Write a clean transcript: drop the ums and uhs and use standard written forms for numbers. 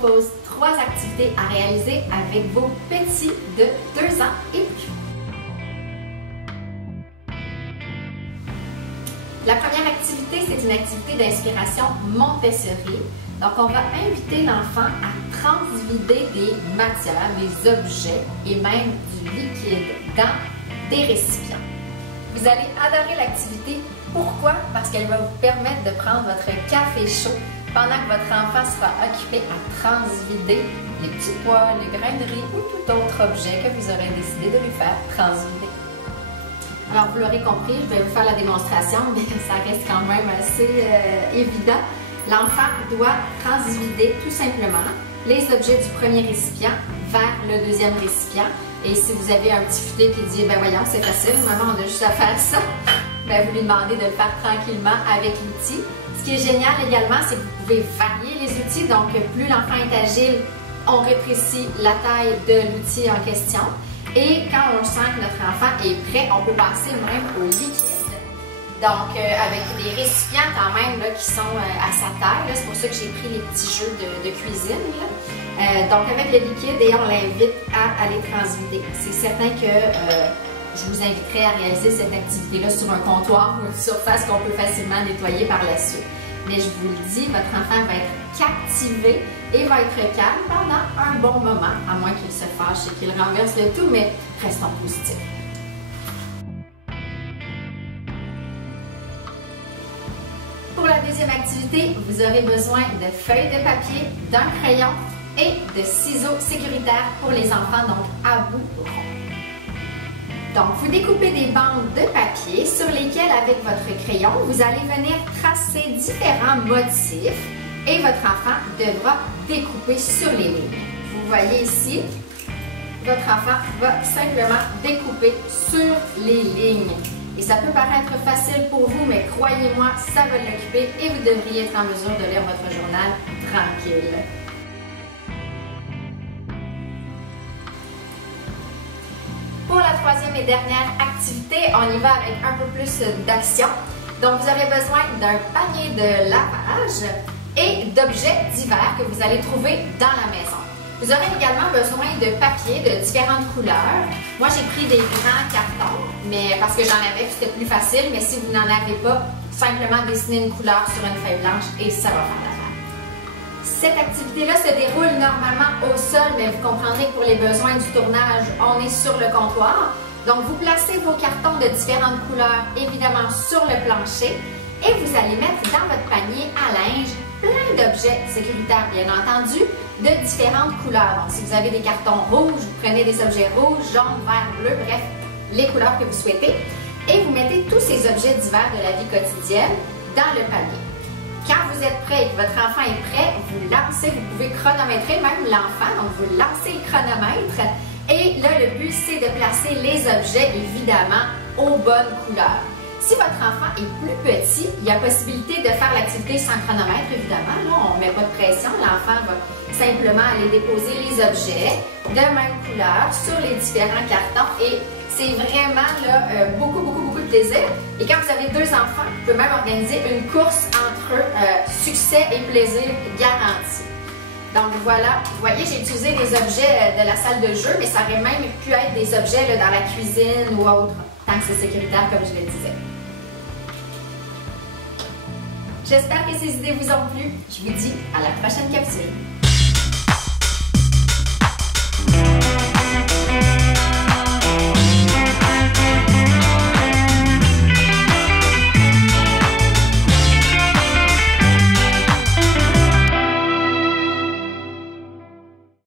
propose 3 activités à réaliser avec vos petits de 2 ans et plus. La première activité, c'est une activité d'inspiration Montessori. Donc, on va inviter l'enfant à transvider des matières, des objets et même du liquide dans des récipients. Vous allez adorer l'activité. Pourquoi? Parce qu'elle va vous permettre de prendre votre café chaud pendant que votre enfant sera occupé à transvider les petits pois, les grains de riz ou tout autre objet que vous aurez décidé de lui faire transvider. Alors, vous l'aurez compris, je vais vous faire la démonstration, mais ça reste quand même assez évident. L'enfant doit transvider tout simplement les objets du premier récipient vers le deuxième récipient. Et si vous avez un petit futé qui dit « Ben voyons, c'est facile, maman, on a juste à faire ça », ben vous lui demandez de le faire tranquillement avec l'outil. Ce qui est génial également, c'est que vous pouvez varier les outils. Donc, plus l'enfant est agile, on rétrécit la taille de l'outil en question. Et quand on sent que notre enfant est prêt, on peut passer même au liquide. Donc, avec des récipients quand même là, qui sont à sa taille. C'est pour ça que j'ai pris les petits jeux de cuisine. Donc, avec le liquide, et on l'invite à aller transvider. C'est certain que je vous inviterai à réaliser cette activité-là sur un comptoir ou une surface qu'on peut facilement nettoyer par la suite. Mais je vous le dis, votre enfant va être captivé et va être calme pendant un bon moment, à moins qu'il se fâche et qu'il renverse le tout, mais restons positifs. Pour la deuxième activité, vous aurez besoin de feuilles de papier, d'un crayon et de ciseaux sécuritaires pour les enfants, donc à bout rond. Donc, vous découpez des bandes de papier sur lesquelles, avec votre crayon, vous allez venir tracer différents motifs et votre enfant devra découper sur les lignes. Vous voyez ici, votre enfant va simplement découper sur les lignes. Et ça peut paraître facile pour vous, mais croyez-moi, ça va l'occuper et vous devriez être en mesure de lire votre journal tranquille. Pour la troisième et dernière activité, on y va avec un peu plus d'action. Donc, vous aurez besoin d'un panier de lavage et d'objets divers que vous allez trouver dans la maison. Vous aurez également besoin de papier de différentes couleurs. Moi, j'ai pris des grands cartons, mais parce que j'en avais, c'était plus facile. Mais si vous n'en avez pas, simplement dessiner une couleur sur une feuille blanche et ça va faire l'affaire. Cette activité-là se déroule normalement au sol, mais vous comprendrez que pour les besoins du tournage, on est sur le comptoir. Donc, vous placez vos cartons de différentes couleurs, évidemment, sur le plancher et vous allez mettre dans votre panier à linge plein d'objets sécuritaires, bien entendu, de différentes couleurs. Donc, si vous avez des cartons rouges, vous prenez des objets rouges, jaunes, verts, bleus, bref, les couleurs que vous souhaitez. Et vous mettez tous ces objets divers de la vie quotidienne dans le panier. Quand vous êtes prêt et que votre enfant est prêt, vous lancez, vous pouvez chronométrer même l'enfant, donc vous lancez le chronomètre. Et là, le but, c'est de placer les objets, évidemment, aux bonnes couleurs. Si votre enfant est plus petit, il y a possibilité de faire l'activité sans chronomètre, évidemment. Là, on ne met pas de pression. L'enfant va simplement aller déposer les objets de même couleur sur les différents cartons. Et c'est vraiment là, beaucoup de plaisir. Et quand vous avez 2 enfants, vous pouvez même organiser une course entre eux, succès et plaisir garanti. Donc voilà, vous voyez, j'ai utilisé des objets de la salle de jeu, mais ça aurait même pu être des objets là, dans la cuisine ou autre, tant que c'est sécuritaire, comme je le disais. J'espère que ces idées vous ont plu. Je vous dis à la prochaine capsule.